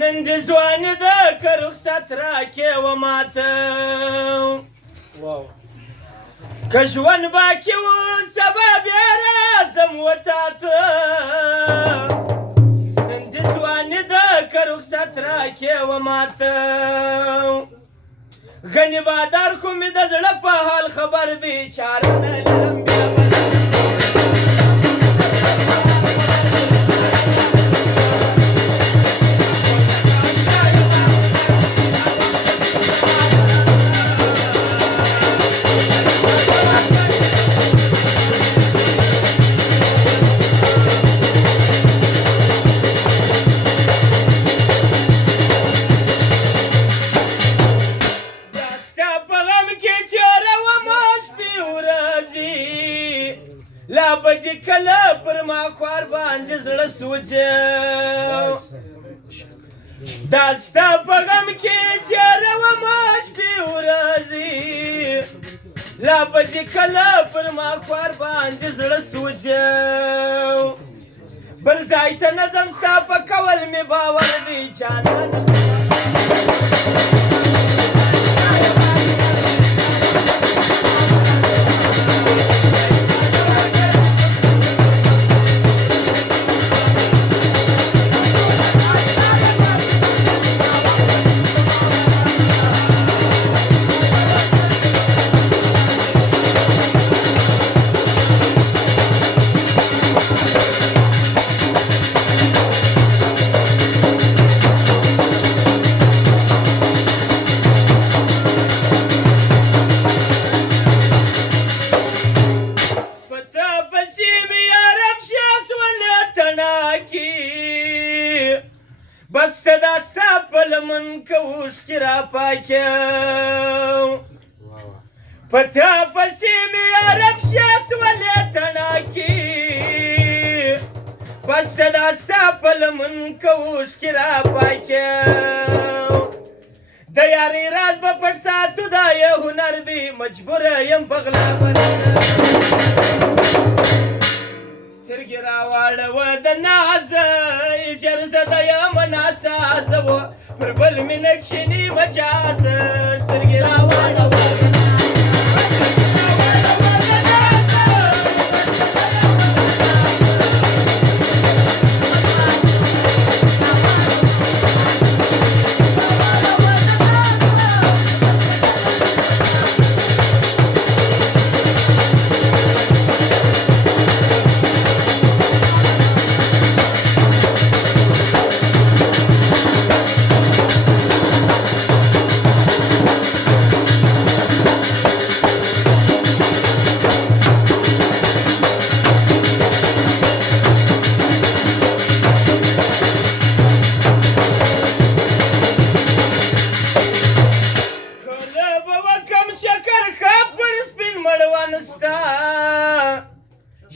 نن دې ځواني ده که رخصت راکې وماته که ژوند باقي و سبا بیا راځم وتاته نن دې ځواني ده که رخصت راکې وماته غني بادار خو مې د زړه په حال خبر دی چاره نه لرم بیا لا بدي کله پر ما خوار باندې زړه سوځي دا ستا په غم کې تېره ومه شپې ورځې لا بدي کله پر ما خوار باندې زړه سوځي بل ځای ته نه ځم ستا په کول مې باور دی جانانه بس دا ستا په لمن که اوښکې راپاکم په تا پسې مې یاره پښې سولې تڼاکي بس دا ستا په لمن که اوښکې راپاکم د یارۍ راز به پټ ساتو دا یې هنر دی مجبوره یم په غلا سترګې راواړوه د نازه جرزه د یمه ناسازه وه پر بل مې نه کښېني مجازه سترګې راواړوه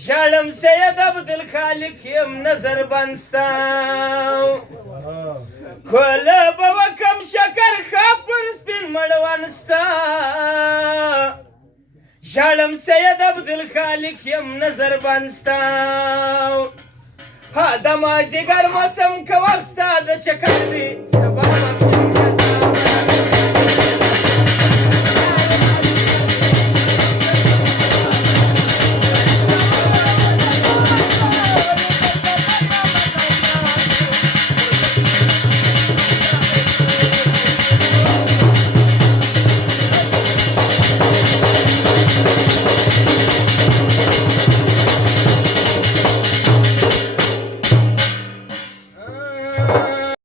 ژړم سید عبدالخالق یم نظر بند ستا کله به وکم شکر ښه پر سپین مړوند ستا ژړم سید عبدالخالق یم نظر بند ستا ها د مازدیګر موسم که وخت ستا د چکر دی